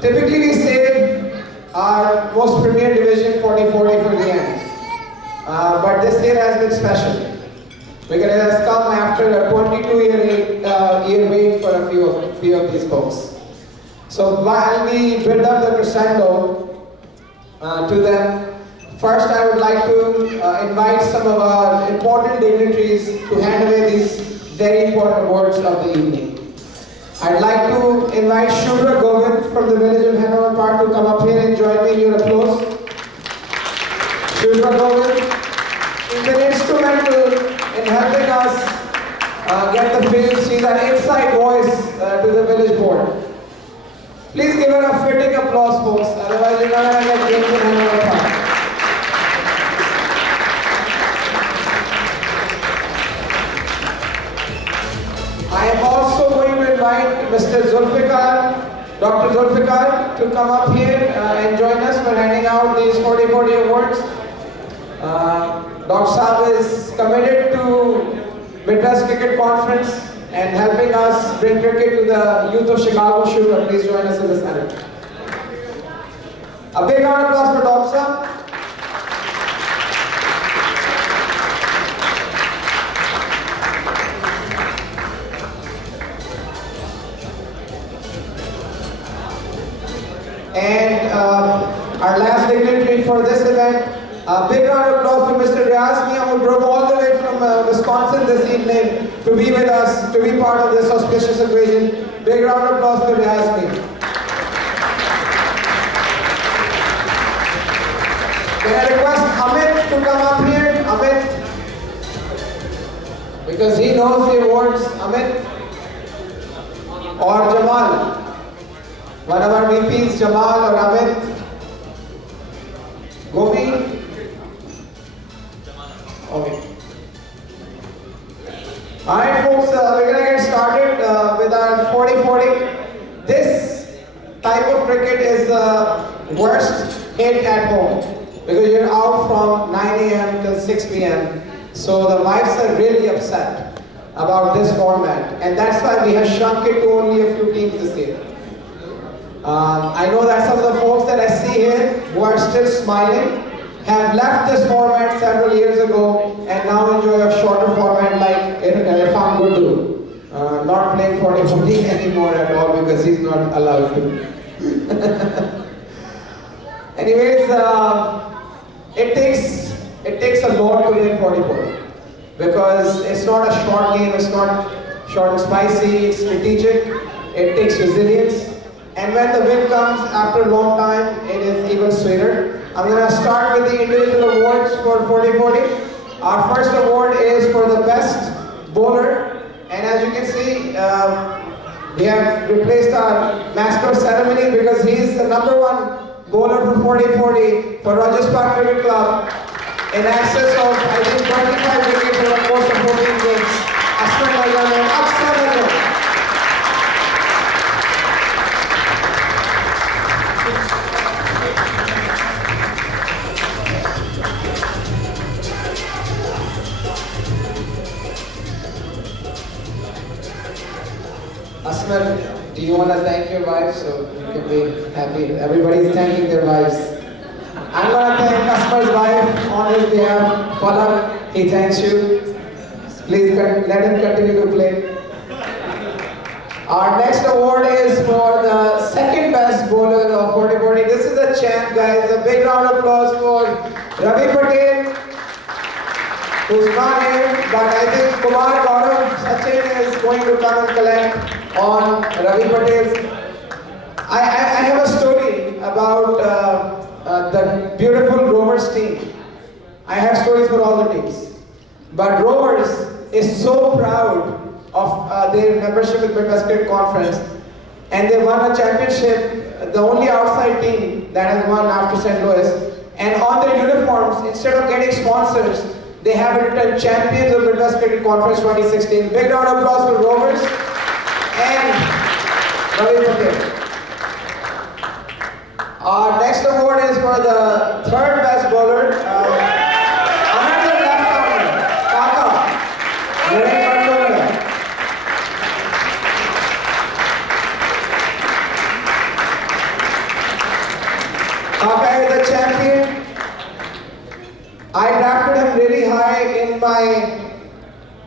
Typically we save our most premier division 40-40 for the end. But this year has been special. Because it has come after a 22-year wait for a few of these folks. So while we build up the crescendo to them, first I would like to invite some of our important dignitaries to hand away these very important awards of the evening. I'd like to invite Sharaz Najam from the village of Hanover Park to come up here and join me in your applause. Sharaz Najam is been instrumental in helping us get the fields. She's an inside voice to the village board. Please give her a fitting applause, folks. Otherwise, you're not going to get games in Hanover Park. I am also going to invite Mr. Zulfikar, Dr. Zulfikar, to come up here and join us for handing out these 40-40 awards. Dr. Saab is committed to Midwest Cricket Conference and helping us bring cricket to the youth of Chicago. Shubha, please join us in the Senate. A big round of applause for Dr. Saab. And our last dignitary for this event, a big round of applause for Mr. Sharaz Najam, who drove all the way from Wisconsin this evening to be with us, to be part of this auspicious occasion. Big round of applause for Sharaz Najam. Can I request Amit to come up here? Amit, because he knows the awards. Amit or Jamal. One of our VPs, Jamal or Amit. Gopi? Okay. Alright folks, we're going to get started with our 40-40. This type of cricket is the worst hit at home because you're out from 9 a.m. till 6 p.m. So the wives are really upset about this format, and that's why we have shrunk it to only a few teams this year. I know that some of the folks that I see here who are still smiling have left this format several years ago and now enjoy a shorter format like Irfan Guddu. Not playing 40-40 anymore at all because he's not allowed to. Anyways, it takes a lot to win 40-40 because it's not a short game, it's not short and spicy, it's strategic, it takes resilience. And when the win comes after a long time, it is even sweeter. I'm going to start with the individual awards for 40-40. Our first award is for the best bowler. And as you can see, we have replaced our mascot ceremony because he's the #1 bowler for 40-40 for Rogers Park Cricket Club in excess of, I think, 25 wickets over the course of 14 games. Sharaz Najam and Sharaz Najam. Asman, do you want to thank your wife so you can be happy? Everybody's thanking their wives. I'm going to thank Asman's wife on his behalf. Palak, he thanks you. Please let him continue to play. Our next award is for the second best bowler of 40-40. This is a champ, guys. A big round of applause for Ravi Patel, who's not here, but I think Kumar Gaurav Sachin is going to come and collect on Ravi Patel's. I have a story about the beautiful Rovers team. I have stories for all the teams. But Rovers is so proud of their membership with Midwest Cricket Conference, and they won a championship, the only outside team that has won after St. Louis. And on their uniforms, instead of getting sponsors, they have it written Champions of Midwest Cricket Conference 2016. Big round of applause for Rovers and Ravi Patel. Our next award is for the third best bowler. Another left-armer, Kaka.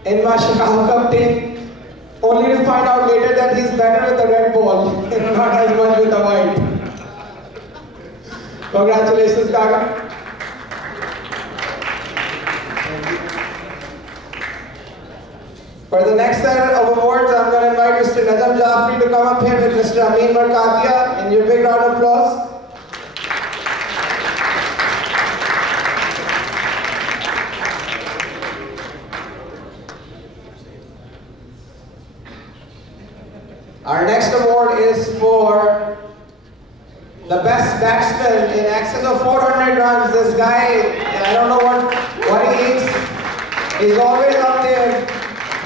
in my Sharaz Cup team, only to find out later that he's better with the red ball, not as much with the white. Congratulations, Kaka. For the next set of awards, I'm going to invite Mr. Najam Jafri to come up here with Mr. Amin Markatia, and your big round of applause. Our next award is for the best batsman in excess of 400 runs. This guy, I don't know what he eats. He's always up there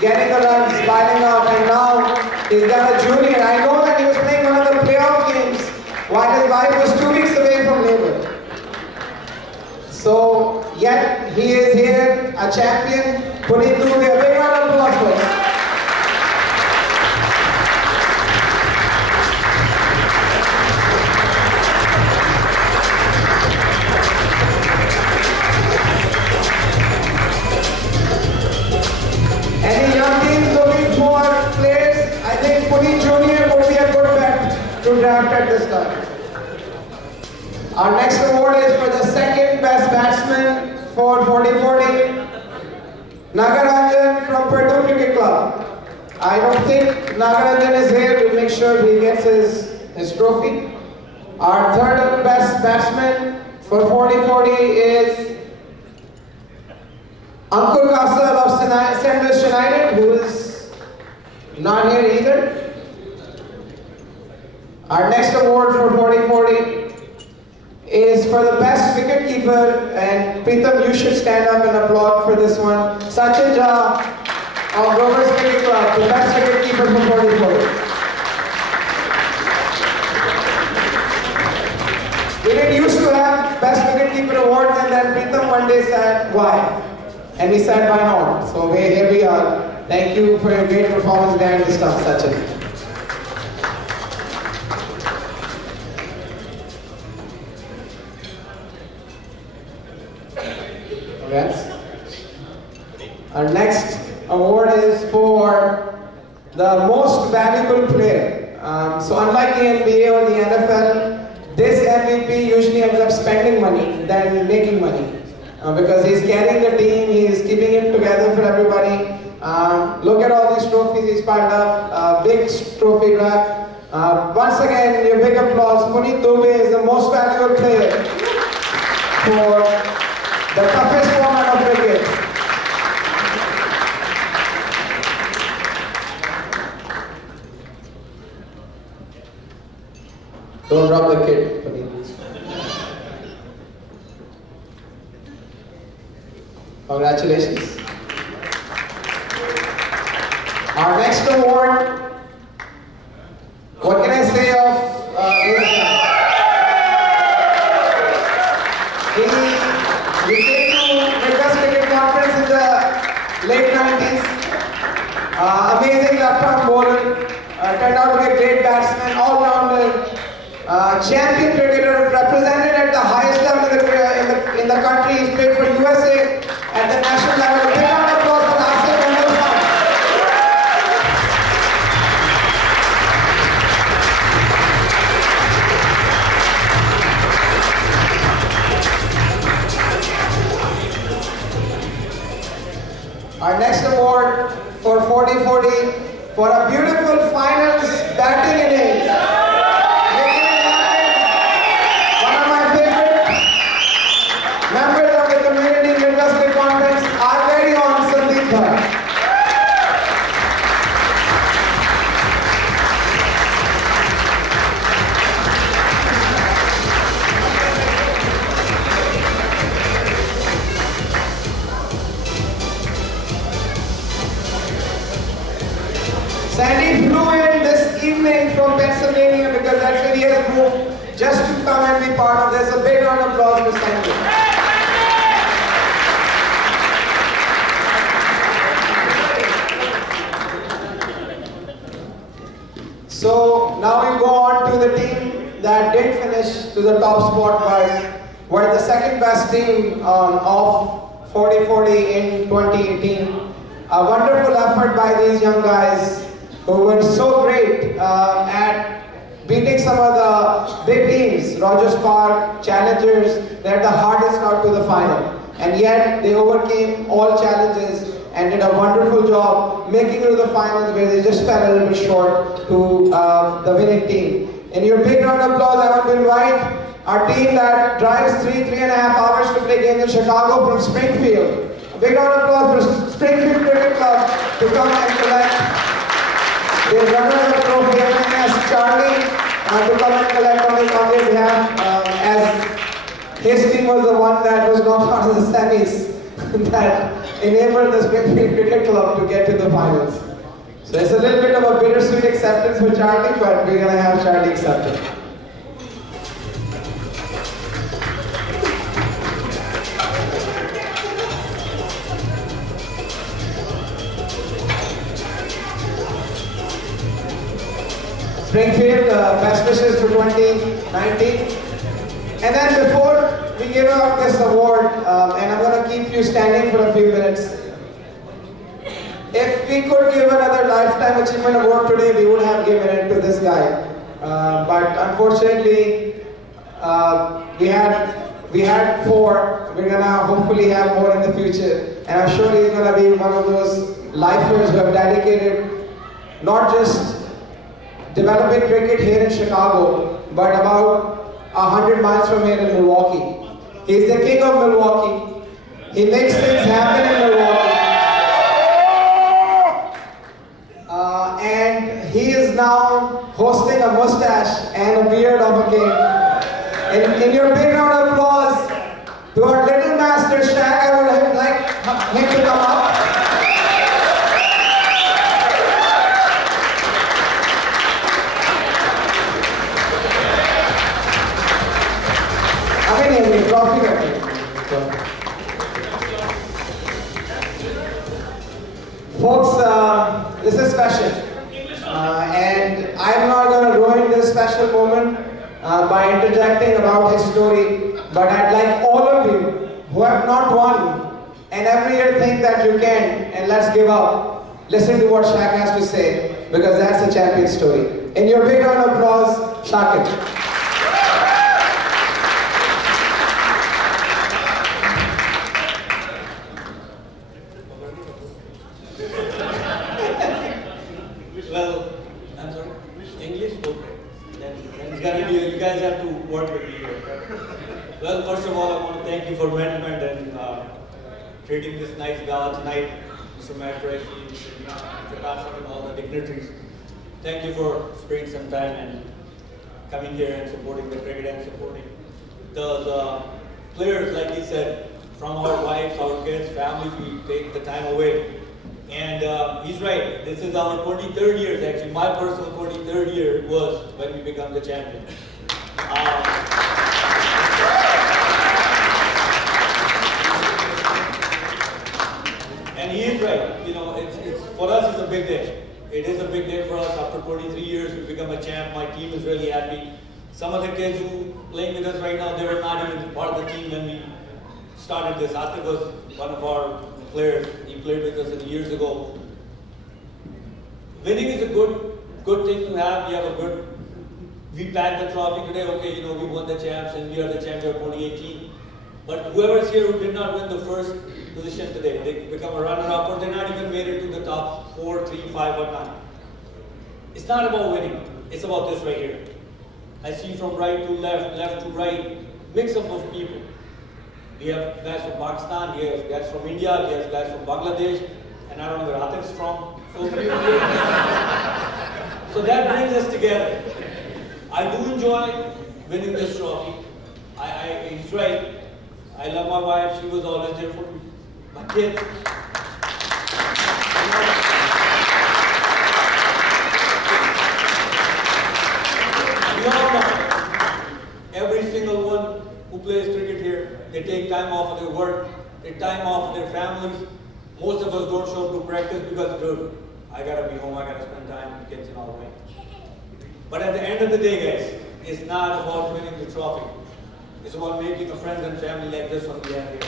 getting the runs, piling up, and now he's got a junior. I know that he was playing one of the playoff games while his wife was 2 weeks away from labor. So, yet he is here, a champion. Puneet Dubey, a big round of applause for him. Any young teams looking for players? I think Puneet Jr. would be a good bet to draft at this time. Our next award is for the second best batsman for 40-40. Nagaranjan from Purdue Cricket Club. I don't think Nagaranjan is here to make sure he gets his trophy. Our third best batsman for 40-40 is Ankur Kasal of St. Louis United, who is not here either. Our next award for 40-40 is for the best wicket keeper, and Pritam, you should stand up and applaud for this one. Sachin Jha of Rovers Cricket Club, the best wicket keeper for 40-40. We didn't used to have best wicket keeper awards, and then Pritam one day said, why? And we said, why not? So here we are. Thank you for your great performance behind the stuff, Sachin. Congrats. Our next award is for the most valuable player. So unlike the NBA or the NFL, this MVP usually ends up spending money than making money. Because he's carrying the team, he's keeping it together for everybody. Look at all these trophies he's piled up, big trophy rack. Once again, your big applause. Puneet Dubey is the most valuable player for the toughest format of cricket. Don't drop the kid, Puneet. Congratulations. Our next award, what can I say of this guy? He came to Midwest Cricket Conference in the late 90s. Amazing left-arm bowler, turned out to be a great batsman, all-rounder, champion cricketer, represented at the highest level in the country. He's played for USA at the national level. Big round of applause for Nasir Khan. Our next award for 40-40 for a beautiful finals batting innings. One of my favorite members of the community in Midwest Cricket Conference, our very own Sandeep Bhatt. Sandy flew in this evening from Pennsylvania because that's where he has moved just to come and be part of this. A big round of applause for Sandy. So now we go on to the team that did finish to the top spot, but were the second best team of 40-40 in 2018. A wonderful effort by these young guys who were so great at beating some of the big teams, Rogers Park, Challengers. They had the hardest route to the final. And yet they overcame all challenges and did a wonderful job making it to the finals, where they just fell a little bit short to the winning team. In your big round of applause, I want to invite our team that drives 3.5 hours to play games in Chicago from Springfield. A big round of applause for Springfield Cricket Club to come and collect the runner-up trophy, as Charlie to come and collect on their behalf, as his team was the one that was knocked out of the semis that enabled the Springfield Cricket Club to get to the finals. So it's a little bit of a bittersweet acceptance for Charlie, but we're going to have Charlie accept it. Springfield, best wishes for 2019. And then before we give out this award, and I'm going to keep you standing for a few minutes. If we could give another Lifetime Achievement Award today, we would have given it to this guy. But unfortunately, we had 4. We're going to hopefully have more in the future. And I'm sure he's going to be one of those lifers who have dedicated not just developing cricket here in Chicago, but about 100 miles from here in Milwaukee. He's the king of Milwaukee. He makes things happen in Milwaukee. And he is now hosting a mustache and a beard of a king. In your big round of applause to our little master Shaq, I would like him to come up. Folks, this is special, and I'm not going to ruin this special moment by interjecting about his story, but I'd like all of you who have not won and every year think that you can, and let's give up. Listen to what Shaq has to say, because that's a champion story. In your big round of applause, Shaq. Well, I'm sorry, English? Okay. Then it's gonna be, you guys have to work with me here. Well, first of all, I want to thank you for management and treating this nice gala tonight, Mr. Maq Qureshi, Mr. Prakash, and all the dignitaries. Thank you for sparing some time and coming here and supporting the cricket and supporting the players, like he said, from our wives, our kids, families, we take the time away. And he's right, this is our 23rd year, actually. My personal 23rd year was when we become the champion. And he is right, you know, for us it's a big day. It is a big day for us. After 23 years, we become a champ. My team is really happy. Some of the kids who are playing with us right now, they were not even part of the team when we started this. Atif was one of our players. He played with us years ago. Winning is a good thing to have. We packed the trophy today. Okay, you know, we won the champs and we are the champion of 2018. But whoever's here who did not win the first position today, they become a runner-up, or they're not even made it to the top 4, 3, 5, or 9. It's not about winning. It's about this right here. I see from right to left, left to right, mix-up of people. We have guys from Pakistan, we have guys from India, we have guys from Bangladesh, and I don't know where Atif's from. So that brings us together. I do enjoy winning this trophy. He's right. I love my wife, she was always there for me. My kids. We all know, every single one who plays cricket here, they take time off of their work, they take time off of their families. Most of us don't show up to practice because, dude, I gotta be home, I gotta spend time with kids and all that. But at the end of the day, guys, it's not about winning the trophy. It's about making a friends and family like this one we have here.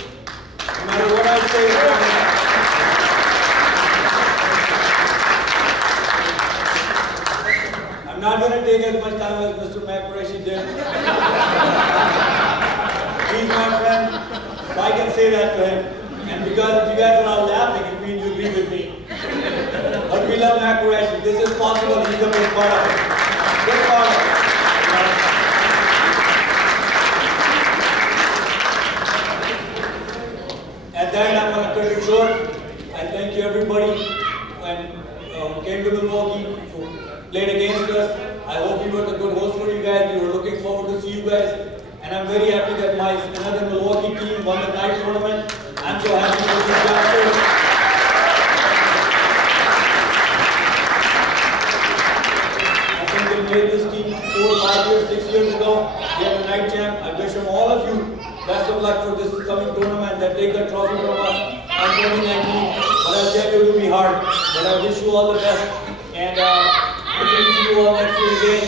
No matter what I say, I'm not going to take as much time as Mr. Maq Qureshi did. He's my friend, so I can say that to him. And because you guys are all laughing, it means you agree with me. But we love Maq Qureshi. This is possible. He's a big part of it. Big part of it. At that end, I'm going to cut it short. I thank you everybody who came to Milwaukee, who played against us. I hope we were the good host for you guys. We were looking forward to see you guys. And I'm very happy that my another Milwaukee team won the night tournament. I'm so happy for these youngsters. I think they made this team 4, 5 years, 6 years ago. They are the night champ. I wish them all of you best of luck for this coming tournament, that take the trophy from us on 2019. But I'll tell you it will be hard. But I wish you all the best. And hopefully see you all next year again.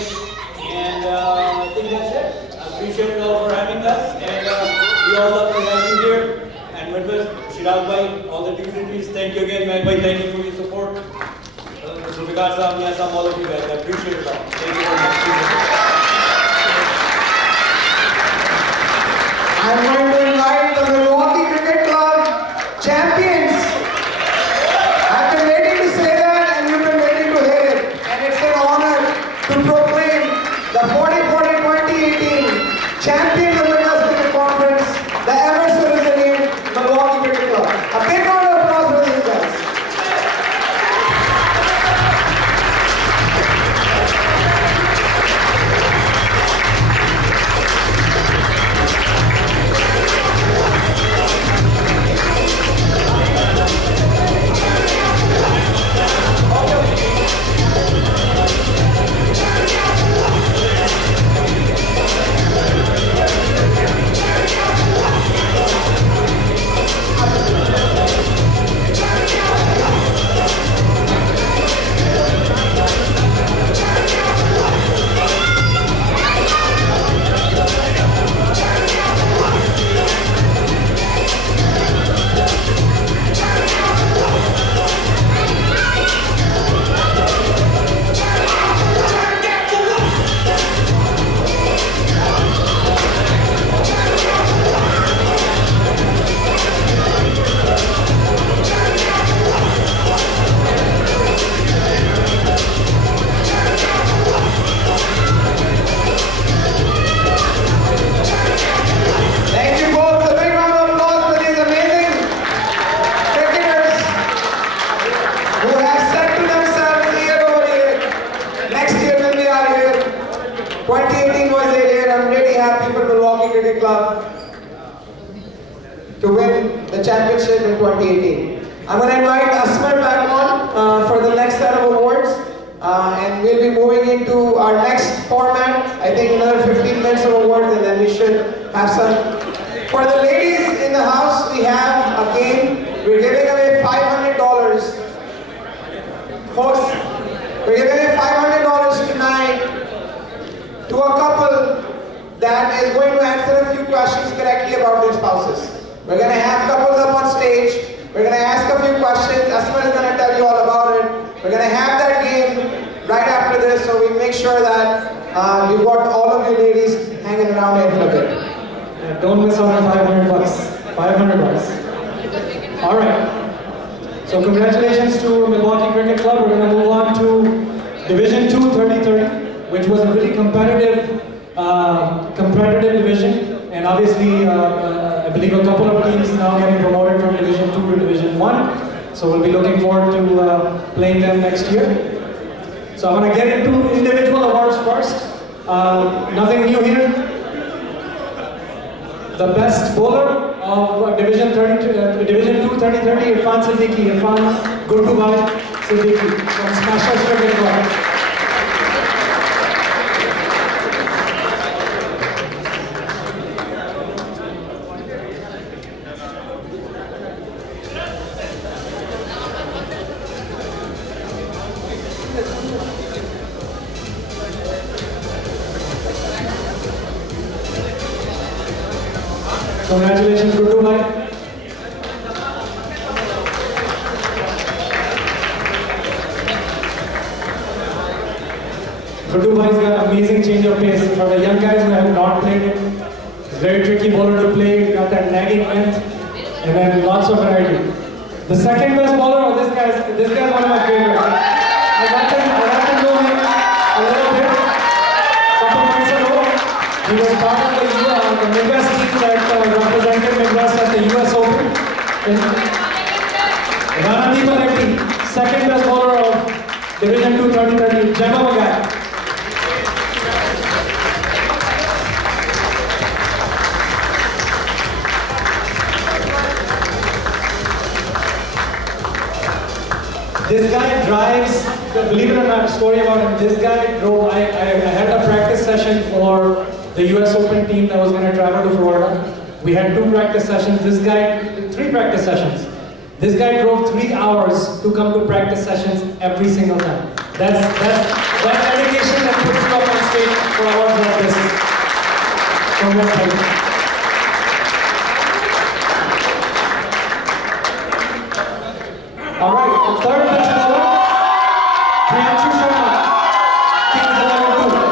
And I think that's it. I appreciate you all for having us. And we all love to have you here. And with us, Sharaz bhai, all the dignitaries, thank you again, Maq bhai, thank you for your support. Sofian Qamar, all of you guys, I appreciate it all. Thank you very much. I'm going to invite the Milwaukee Cricket Club champions. I've been waiting to say that and you've been waiting to hear it. And it's an honor to proclaim the 40-40-2018 champions of the Women's Cricket Conference, the ever so resilient Milwaukee Cricket Club. A big round of applause for these guys. To win the championship in 2018. I'm going to invite Asmar back on for the next set of awards, and we'll be moving into our next format. I think another 15 minutes of awards, and then we should have some. For the ladies in the house, we have a game. We're giving away $500. Folks, we're giving away $500 tonight to a couple that is going to answer a few questions correctly about their spouses. We're going to have couples up on stage. We're going to ask a few questions. Asma is going to tell you all about it. We're going to have that game right after this, so we make sure that we've got all of you ladies hanging around here for a bit. Yeah, don't miss out on $500. $500. All right. So congratulations to Milwaukee Cricket Club. We're going to move on to Division 2 30-30, which was a really competitive division. And obviously, I believe a couple of teams now getting promoted from Division 2 to Division 1. So we'll be looking forward to playing them next year. So I'm going to get into individual awards first. Nothing new here. The best bowler of Division 2 30-30, Irfan Siddiqui. Irfan, good to buy Siddiqui from Smashers Cricket Club. Congratulations, good to buy. Guddu Bhai's got amazing change of pace. For the young guys who have not played it, it's very tricky bowler to play. He's got that nagging length, and then lots of variety. The second best bowler, this guy's one of my favorites. I got to know him a little bit. Couple months ago, he was part of the Midwest team that represented Midwest at the US Open. Ranadeep Reddy, second best bowler of Division 2 2030, Gemma guy. This guy drives, believe it or not, story about him. This guy drove, I had a practice session for the US Open team that was going to travel to Florida. We had 2 practice sessions. 3 practice sessions. This guy drove 3 hours to come to practice sessions every single time. That's that dedication that puts you up on stage for hours like this. All right, the third best bowler, Sharma, Kings 11-2.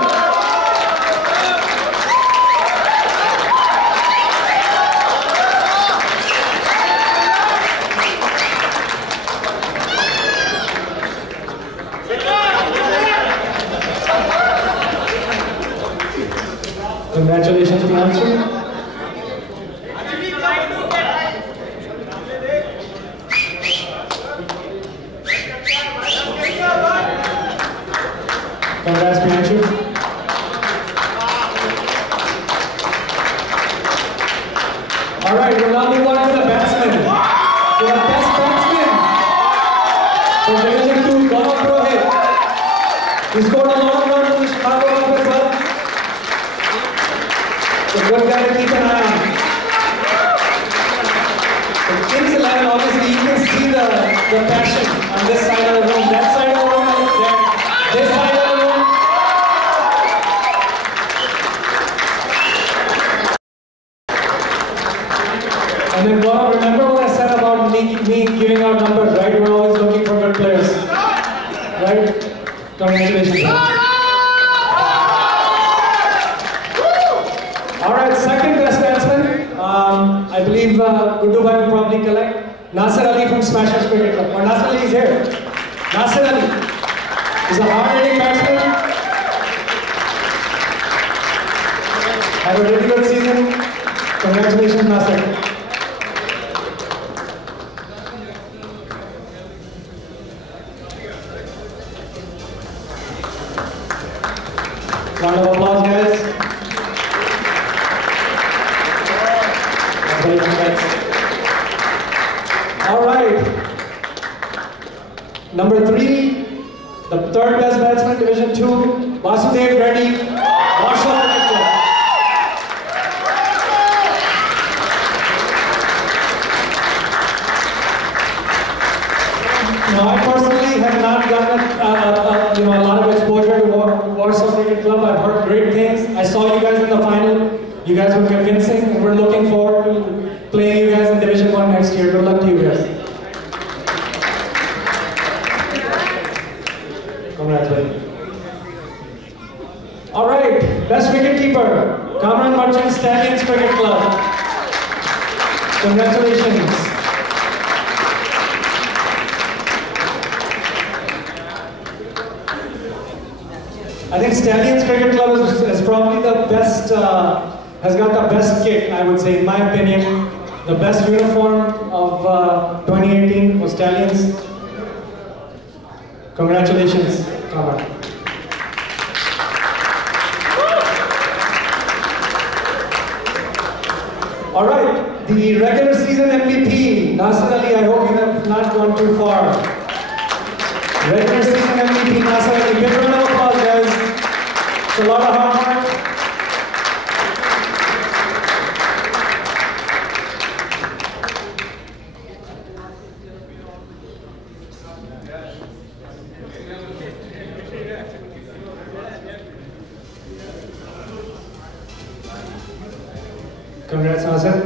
Congratulations, Priyanshu. Congrats, Priyanshu. All right, we'll now move on to the batsmen. So the best batsman for Division 2, Gaurav Purohit. He scored a long run in the Chicago Cup as well. So good guy to keep an eye on. The Kings 11, obviously, you can see the passion on this side of the room. That side of the room, this side of the room. And then Gaurav, remember what I said about me giving out numbers, right? We're always looking for good players. Right? Congratulations. Alright, second best batsman. I believe Guddu Bhai will probably collect. Nasir Ali from Smashers Cricket Club. Or Nasir Ali is here. Nasir Ali is a hard-hitting batsman. Had a really good season. Congratulations, Nasir. Round of applause, guys. All right. Number 3, the third best batsman, Division 2, Vasudev Reddy, Warsaw Cricket Club. Now, I personally have not gotten a lot of exposure to Warsaw Cricket Club. I've heard great things. I saw you guys in the final. You guys were convincing, and we're looking forward to playing you guys in Division 1 next year. Good luck to you guys. Congrats, buddy. All right, best wicketkeeper, Kamran Merchant Stallions Cricket Club. Congratulations. I think Stallions Cricket Club is probably the best, has got the best kit, I would say, in my opinion. The best uniform of 2018 was Stallions. Congratulations, Qamar. All right, the regular season MVP, Nasir Ali, I hope you have not gone too far. Regular season MVP, Nasir Ali. Big round of applause, guys. It's a lot of hard work. Congrats, Nasir.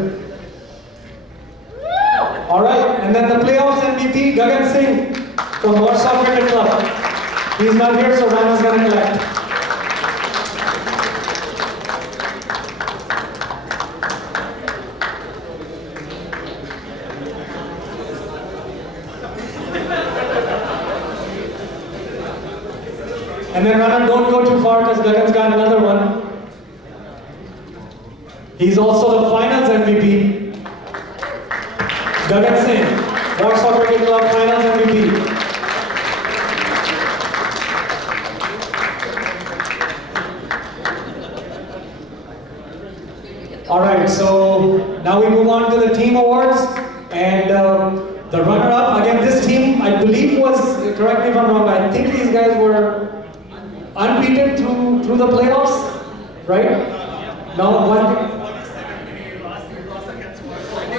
All right, and then the playoffs MVP, Gagan Singh from Warsaw Cricket Club. He's not here, so Rana's gonna collect. go too far because Gagan's got another one. He's also the finals MVP. Gagan Singh, Warsaw Cricket Club finals MVP. Alright, so now we move on to the team awards, and the runner-up, again this team I believe was, correct me if I'm wrong, I think these guys were unbeaten through the playoffs, right? No, one.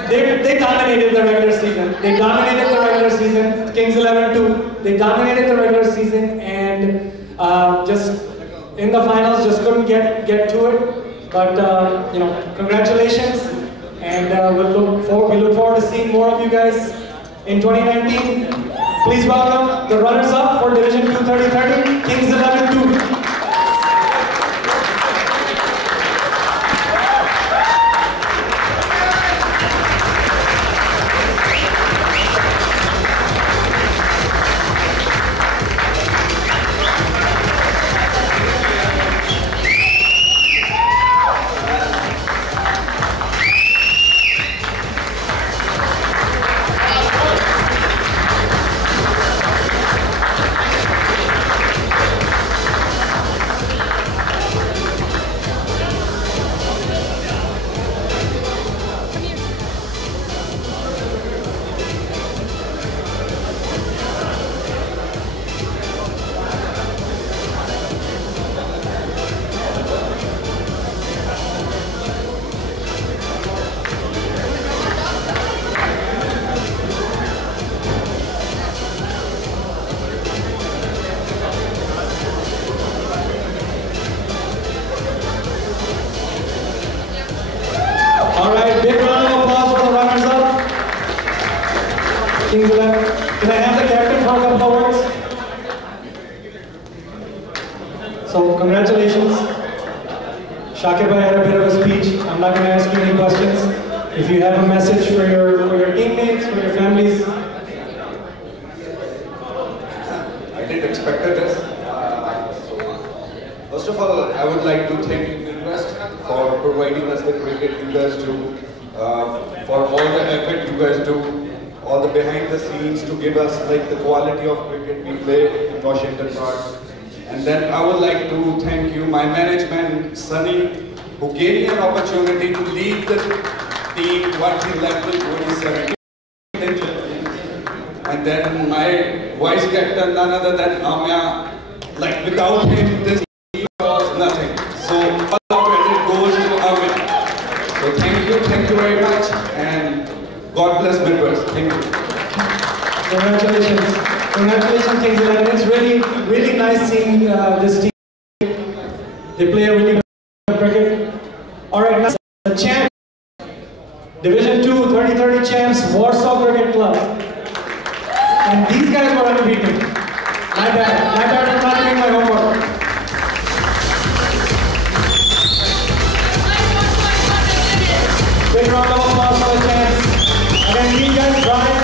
They dominated the regular season. They dominated the regular season, Kings 11-2, they dominated the regular season, and just in the finals just couldn't get to it. But you know, congratulations, and we look forward to seeing more of you guys in 2019. Please welcome the runners-up for Division 2 30-30, Kings 11-2. Can I have the captain for a couple of words? So, congratulations. Shakir bhai had a bit of a speech. I'm not going to ask you any questions. If you have a message for your teammates, for your families. I didn't expect this. First of all, I would like to thank Midwest for providing us the cricket you guys do, for all the effort you guys do, all the behind the scenes to give us like the quality of cricket we play in Washington Park. And then I would like to thank you, my management, Sunny, who gave me an opportunity to lead the team once he left in 2017. And then my vice captain, none other than Amya. Like without him, this team was nothing. So all credit goes to Amya. So thank you very much, and God bless Midwest. Thank you. Congratulations. Congratulations, Kings 11. It's really nice seeing this team. They play a really good cricket. Alright, now the champ, Division 2 30-30 champs, Warsaw Cricket Club. And these guys were unbeaten. My bad for not doing my homework. Big round of applause for the champs. Again, these guys tried.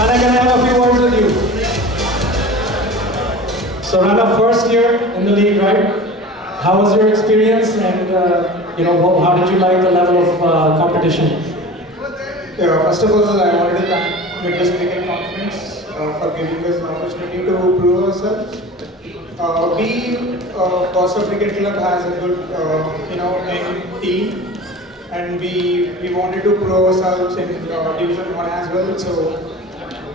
And I'm going to have a few words with you. So, Rana, first year in the league, right? How was your experience, and you know, how did you like the level of competition? Yeah, first of all, I wanted to thank Midwest Cricket Conference for giving us an opportunity to prove ourselves. Warsaw Cricket Club has a good, young team, and we wanted to prove ourselves in Division 1 as well. So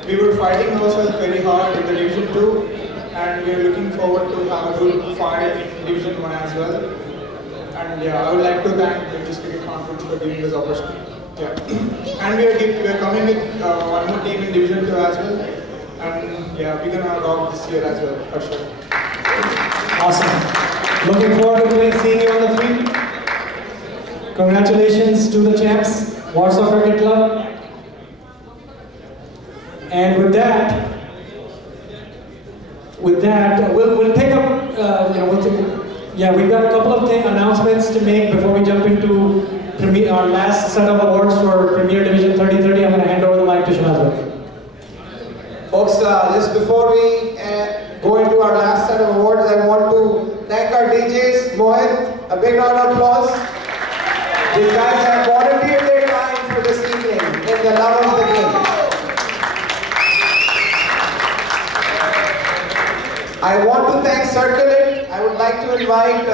we were fighting ourselves very hard in the Division 2, and we are looking forward to have a good fight in Division 1 as well. And yeah, I would like to thank the Cricket Conference for giving this opportunity. Yeah. And we are coming with one more team in Division 2 as well. And yeah, we're gonna rock this year as well, for sure. Awesome. Looking forward to seeing you on the field. Congratulations to the champs, Warsaw Cricket Club. And with that, we'll take up. We've got a couple of announcements to make before we jump into our last set of awards for Premier Division 3030. I'm going to hand over the mic to Sharaz. Folks, just before we go into our last set of awards, I want to thank our DJs, Mohit, a big round of applause. These guys have volunteered their time for this evening in the love of the game. I want to thank Circle It. I would like to invite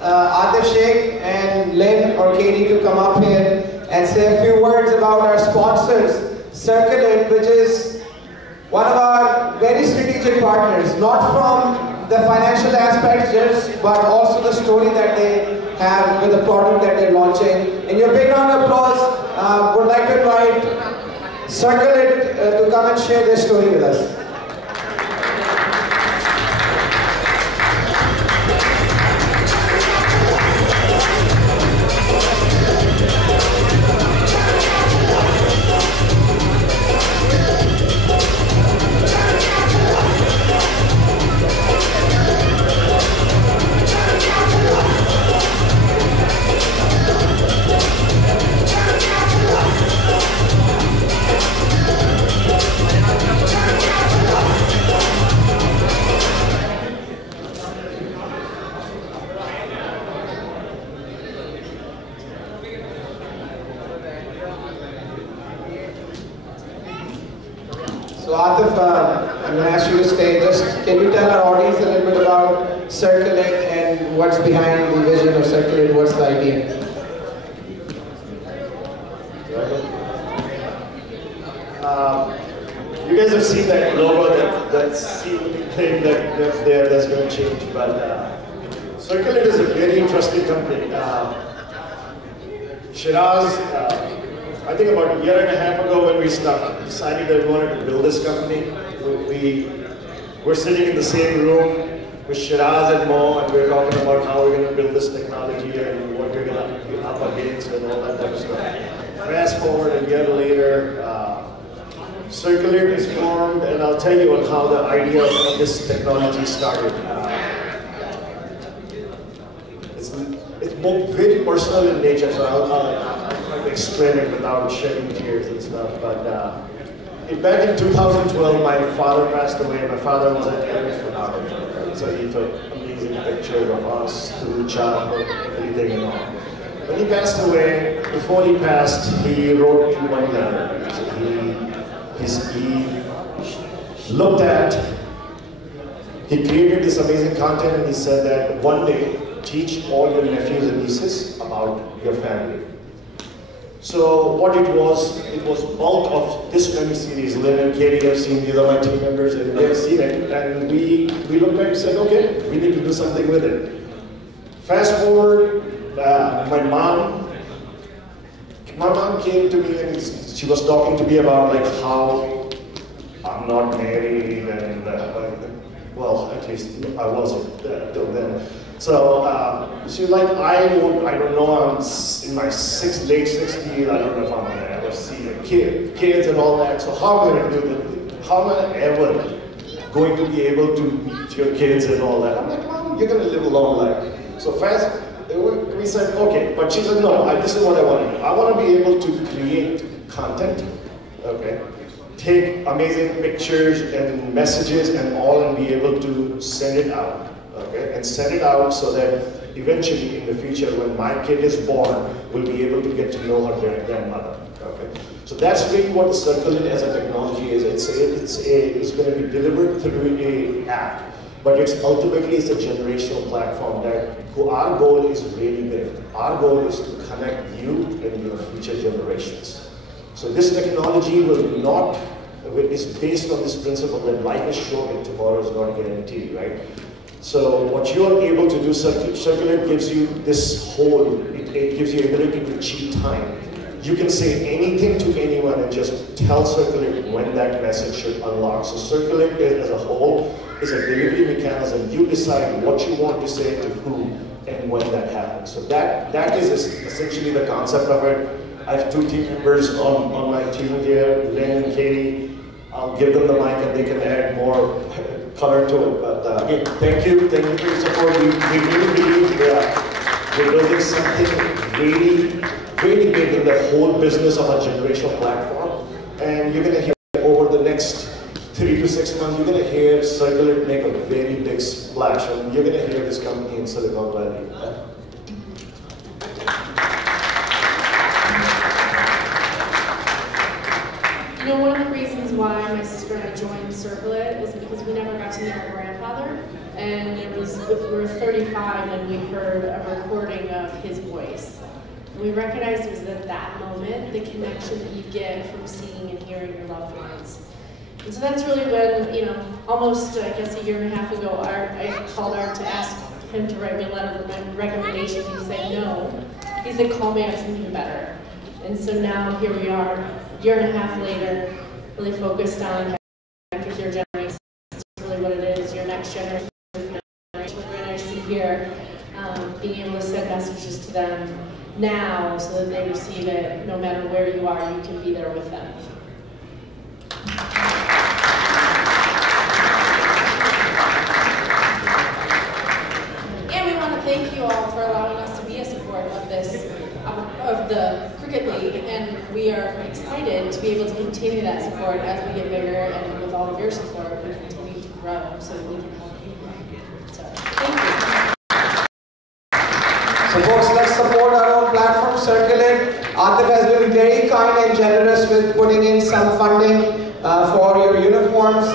Atif Sheikh and Lynn or Katie to come up here and say a few words about our sponsors, Circle It, which is one of our very strategic partners, not from the financial aspects just, but also the story that they have with the product that they're launching. In your big round of applause, would like to invite Circle It to come and share their story with us. So Atif, I'm going to ask you to stay. Just can you tell our audience a little bit about Circle It and what's behind the vision of Circle It? What's the idea? You guys have seen that logo, that thing that's there that's going to change. But Circle It is a very interesting company. Sharaz, I think about a year and a half ago when we decided that we wanted to build this company, we're sitting in the same room with Sharaz and Mo, and we're talking about how we're going to build this technology and what we're going to be up against and all that type of stuff. Fast forward a year later, Circle It is formed, and I'll tell you on how the idea of this technology started. It's more very personal in nature, so I'll try to explain it without shedding tears and stuff. But back in 2012, my father passed away. My father was an avid photographer, so he took amazing pictures of us through childhood, everything and all. When he passed away, before he passed, he wrote me one letter. He created this amazing content, and he said that one day, teach all your nephews and nieces about your family. So what it was bulk of this many series. Lynn and Katie have seen, these are my team members, and they have seen it. And we looked at it and said, okay, we need to do something with it. Fast forward, my mom came to me and she was talking to me about like how I'm not married and well, at least I wasn't till then. So she's like, I don't know, I'm in my late 60s, I don't know if I'm gonna ever see a kids and all that. So how am I gonna do that? How am I ever going to be able to meet your kids and all that? I'm like, Mom, you're gonna live a long life. So we said, okay, but she said, no, this is what I want to do. I want to be able to create content, okay? Take amazing pictures and messages and all and be able to send it out, okay? And send it out so that eventually in the future when my kid is born, we'll be able to get to know her grandmother, okay? So that's really what the Circle It as a technology is. It's going to be delivered through an app. But ultimately it's a generational platform that our goal is really big. Our goal is to connect you and your future generations. So this technology is based on this principle that life is short and tomorrow is not guaranteed, right? So what you are able to do, Circulate gives you this whole, it gives you ability to cheat time. You can say anything to anyone and just tell Circulate when that message should unlock. So Circulate as a whole is a delivery mechanism. You decide what you want to say to who and when that happens. So that is essentially the concept of it. I have 2 team members on my team here, Len and Katie. I'll give them the mic and they can add more color to it. But again, thank you for your support. We really believe we're building something really big in the whole business of a generational platform. And you're going to hear over the next 3 to 6 months, you're going to hear Circulate make a very big splash. And you're going to hear this company in Silicon Valley. You know, one of the reasons why my sister and I joined Circulate is because we never got to meet our grandfather. And we were 35 and we heard a recording of his voice. And we recognized it was at that moment, the connection that you get from seeing and hearing your loved ones. And so that's really when, you know, almost, I guess, a year and a half ago, I called Art to ask him to write me a letter of recommendation. He said no. He said, call me, I have something better. And so now here we are, a year and a half later, really focused on connecting with your generation. That's really what it is, your next generation. Children I see here, being able to send messages to them now so that they receive it no matter where you are, you can be there with them. And we want to thank you all for allowing us to be a support of this, of the Cricket League, and we are excited to be able to continue that support as we get bigger, and with all of your support, we continue to grow so that we can help you grow. So, thank you. So folks, let's support our own platform, Circulate. Atif has been very kind and generous with putting in some funding for your uniforms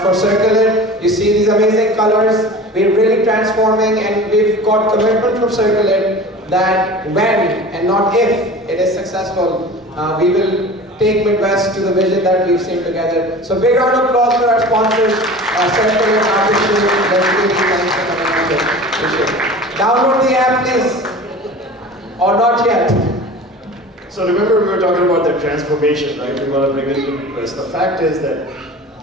for Circulate. You see these amazing colors. We're really transforming, and we've got commitment from Circulate that when and not if it is successful, we will take Midwest to the vision that we've seen together. So big round of applause for our sponsors, Circulate, Download the app, please. Or not yet. So remember we were talking about the transformation, right? We want to bring it to Midwest. The fact is that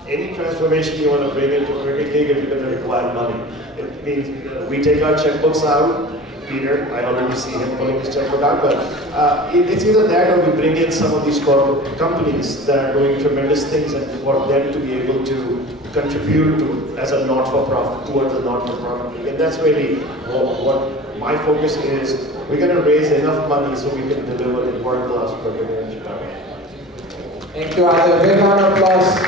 any transformation you want to bring into Cricket League is going to require money. It means we take our checkbooks out. Peter, I already see him pulling his checkbook out, but it's either that or we bring in some of these corporate companies that are doing tremendous things, and for them to be able to contribute to as a not-for-profit towards a not-for-profit. And that's really what my focus is. We're going to raise enough money so we can deliver the world-class program in Chicago. Thank you, Arthur. Big round of applause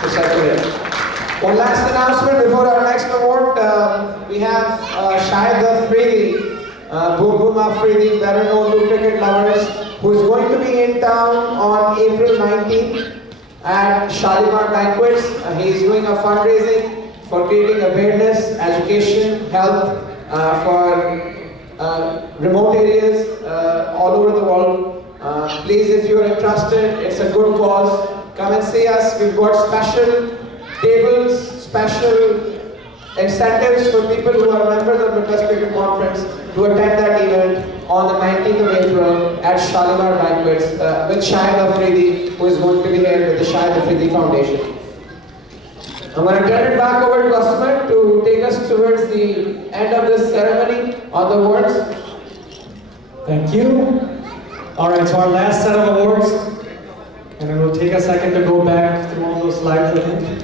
for Circulate. One last announcement before our next award. We have Sharaz Najam, Boom Afridi, better known to cricket lovers, who is going to be in town on April 19th at Shalimar Banquets. He is doing a fundraising for creating awareness, education, health for remote areas all over the world. Please, if you are interested, it's a good cause. Come and see us. We've got special tables, special incentives for people who are members of the Midwest Cricket Conference to attend that event on the 19th of April at Shalimar Banquets with Sharaz Najam, who is going to be here with the Sharaz Najam Foundation. I'm going to turn it back over to Asma to take us towards the end of this ceremony on the awards. Thank you. Alright, so our last set of awards, and it will take a second to go back through all those slides, I think.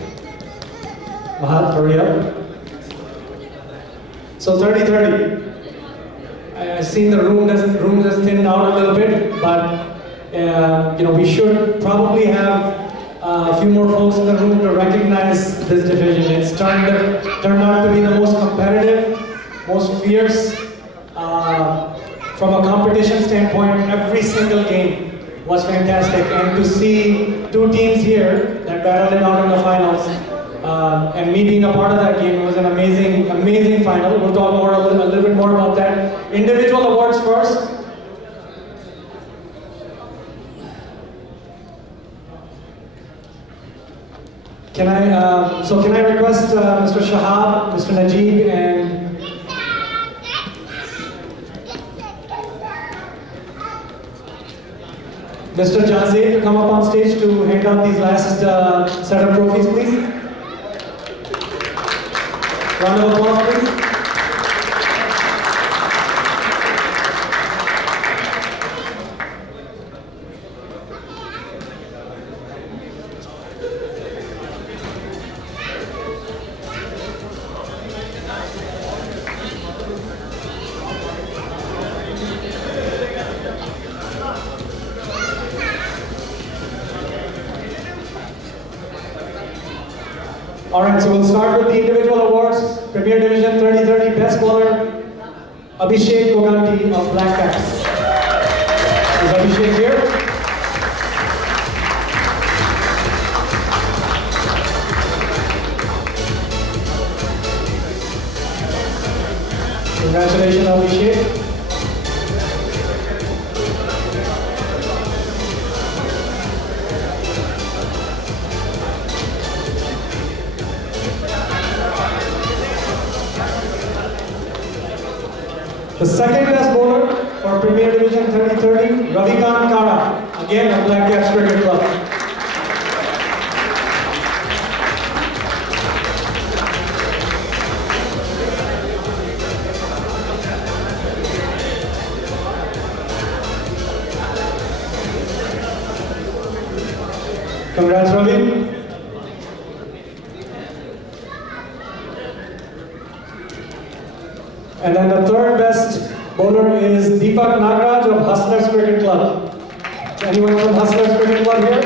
Mahat, hurry up. So 30-30. I've seen the room has thinned out a little bit, but you know, we should probably have a few more folks in the room to recognize this division. It's turned out to be the most competitive, most fierce. From a competition standpoint, every single game was fantastic, and to see two teams here that battled it out in the finals, and me being a part of that game, it was an amazing final. We'll talk a little bit more about that. Individual awards first. Can I request Mr. Shahab, Mr. Najib, and Mr. Jazid to come up on stage to hand out these last set of trophies, please? Round of applause, please. Alright, so we'll start with the individual awards. Premier Division 30-30 Best Bowler, Abhishek Goganti of Black Caps. Is Abhishek here? Congratulations, Abhishek. The second best bowler for Premier Division 30-30, Ravikant Kara, again of Black Caps Cricket Club. Congrats, Ravi. And then the third best bowler is Deepak Nagraj of Hustlers Cricket Club. Anyone from Hustlers Cricket Club here?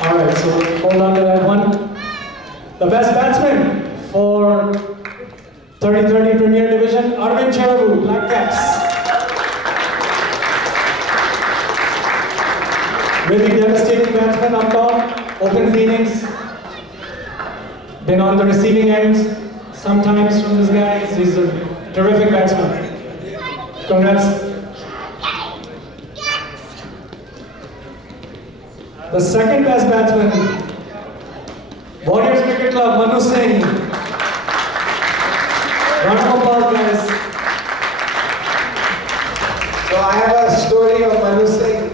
Alright, so hold on to that one. The best batsman for 30-30 Premier Division, Arvind Cherabu, Black Caps. Really devastating batsman up top, open feelings, been on the receiving end sometimes from this guy. He's a terrific batsman. Congrats. The second best batsman, Warriors Cricket Club, Manu Singh. Round of applause, guys. So I have a story of Manu Singh.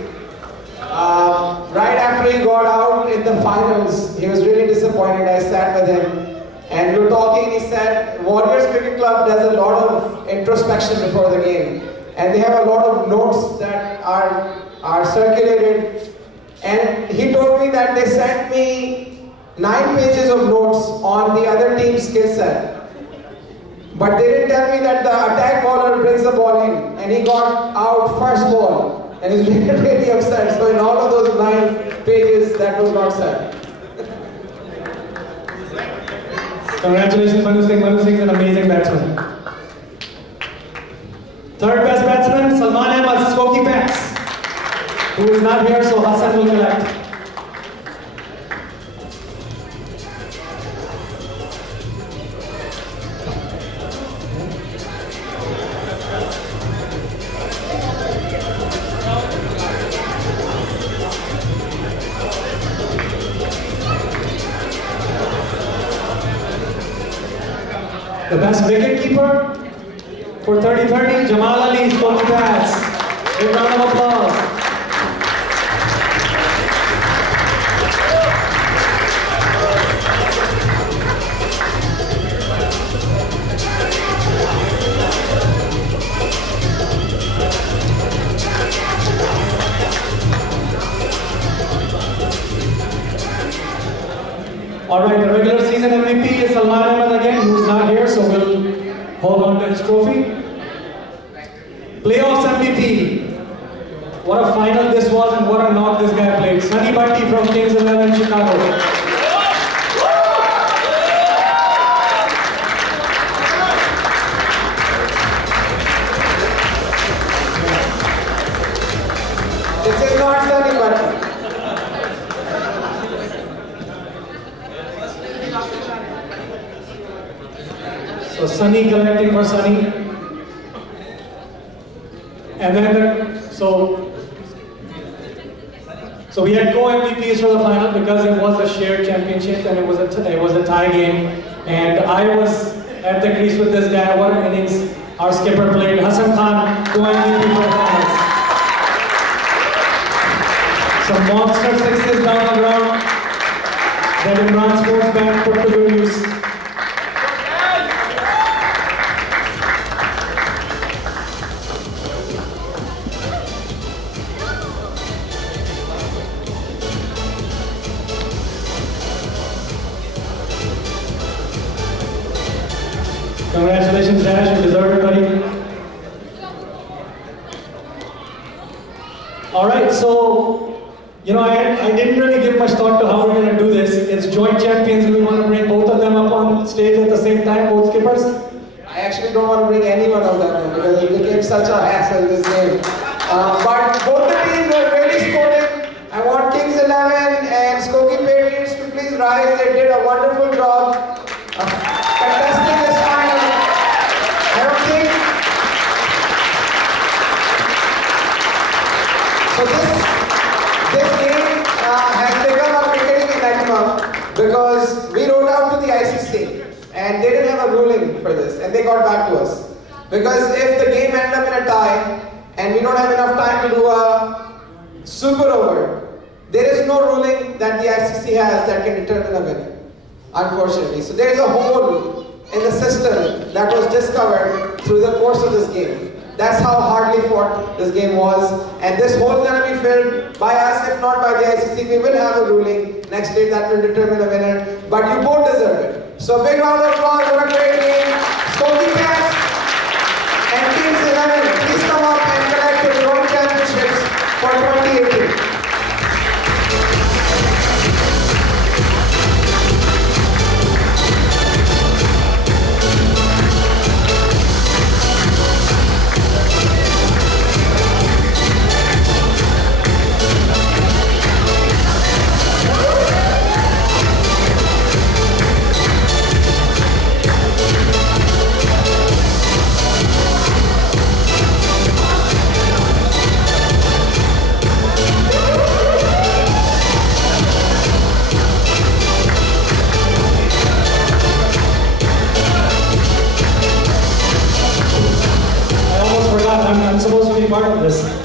Right after he got out in the finals, he was really disappointed. I sat with him and we were talking. He said Warriors Cricket Club does a lot of introspection before the game, and they have a lot of notes that are circulated. And he told me that they sent me 9 pages of notes on the other team's skill set, but they didn't tell me that the attack bowler brings the ball in, and he got out first ball. And he's really upset. So in all of those 9 pages, that was not said. Congratulations, Manu Singh. Manu Singh is an amazing batsman. Third best batsman, Salman Ahmed, Skokie Packs, who is not here, so Hassan will collect. The best wicket keeper for 30-30, Jamal Ali, Skokie Packs. Big round of applause. Alright, the regular season MVP is Salman Ahmed again, who's not here, so we'll hold on to his trophy. Playoffs MVP. What a final this was and what a knock this guy played. Sunny Bhatti from Kings 11 Chicago. This is not Sunny Bhatti. So Sunny collecting for Sunny. And then, so So we had co-MVPs for the final because it was a shared championship and it was a tie game. And I was at the crease with this guy. What an innings our skipper played. Hassan Khan, co-MVP for the finals. Some monster sixes down the ground that Imran Sports Bank put to good use. Congratulations, Dash, you deserve it, buddy. Alright, so, you know, I didn't really give much thought to how we're going to do this. It's joint champions. Do we want to bring both of them up on stage at the same time, both skippers? I actually don't want to bring any one of them in because it became such a hassle this game. But both the teams were really sporting. I want Kings 11 and Skokie Patriots to please rise. They did a wonderful job. Fantastic this final. I don't think so. This game has become a cricketing enigma because we wrote out to the ICC and they didn't have a ruling for this and they got back to us because if the game ended up in a tie and we don't have enough time to do a super over, there is no ruling that the ICC has that can determine a winner. Unfortunately. So there is a hole in the system that was discovered through the course of this game. That's how hardly fought this game was. And this hole is going to be filled by us, if not by the ICC. We will have a ruling next day that will determine a winner. But you both deserve it. So big round of applause. What a great game. Skokie Cats and Kings 11, please come up and collect your joint championships for 2018. I'm supposed to be part of this.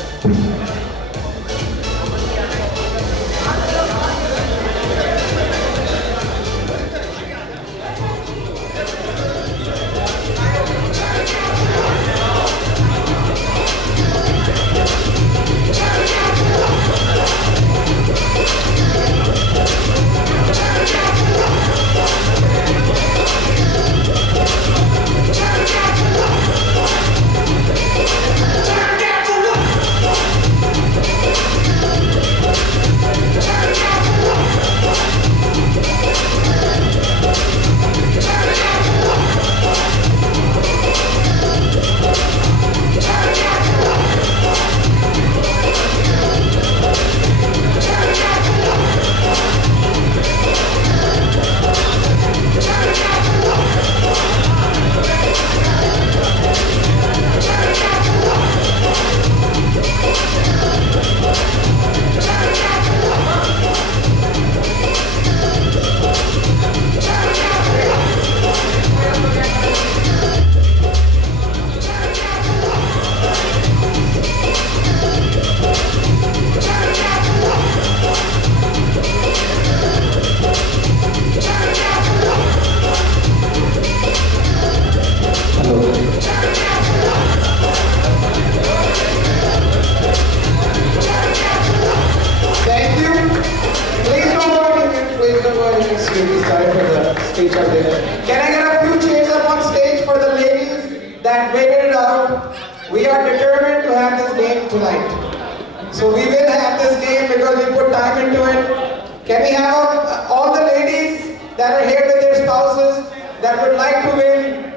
So we will have this game because we put time into it. Can we have all the ladies that are here with their spouses that would like to win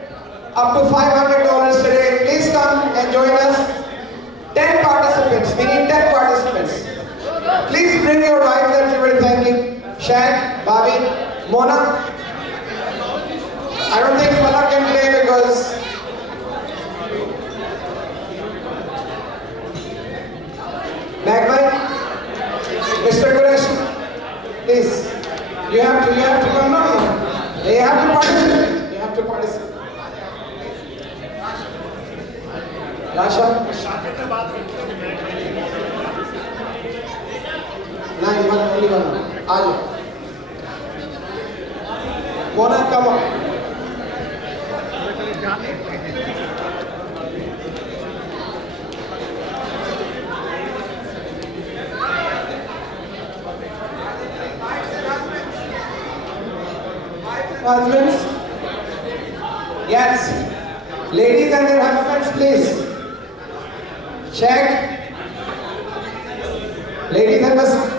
up to $500 today? Please come and join us. 10 participants. We need 10 participants. Please bring your wife that you were thanking. Shaq, Bobby, Mona. I don't think Falak can play because Banquet, Mr. Nine, one, only one. Ajo. Mona, come on. Husbands? Yes. Ladies and their husbands, please. Check. Ladies and husbands.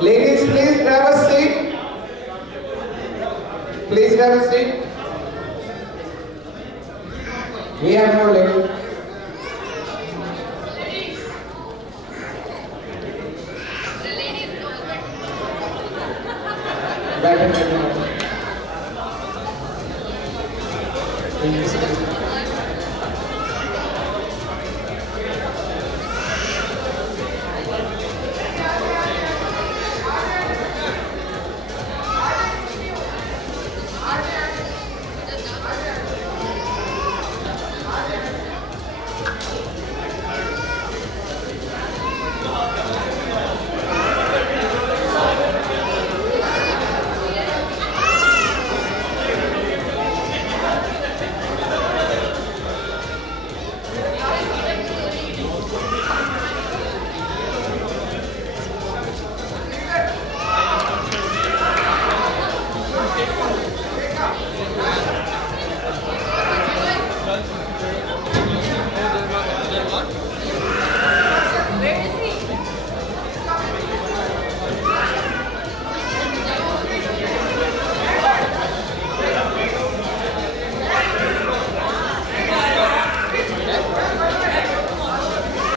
Ladies, please grab a seat. Please grab a seat. We have no ladies.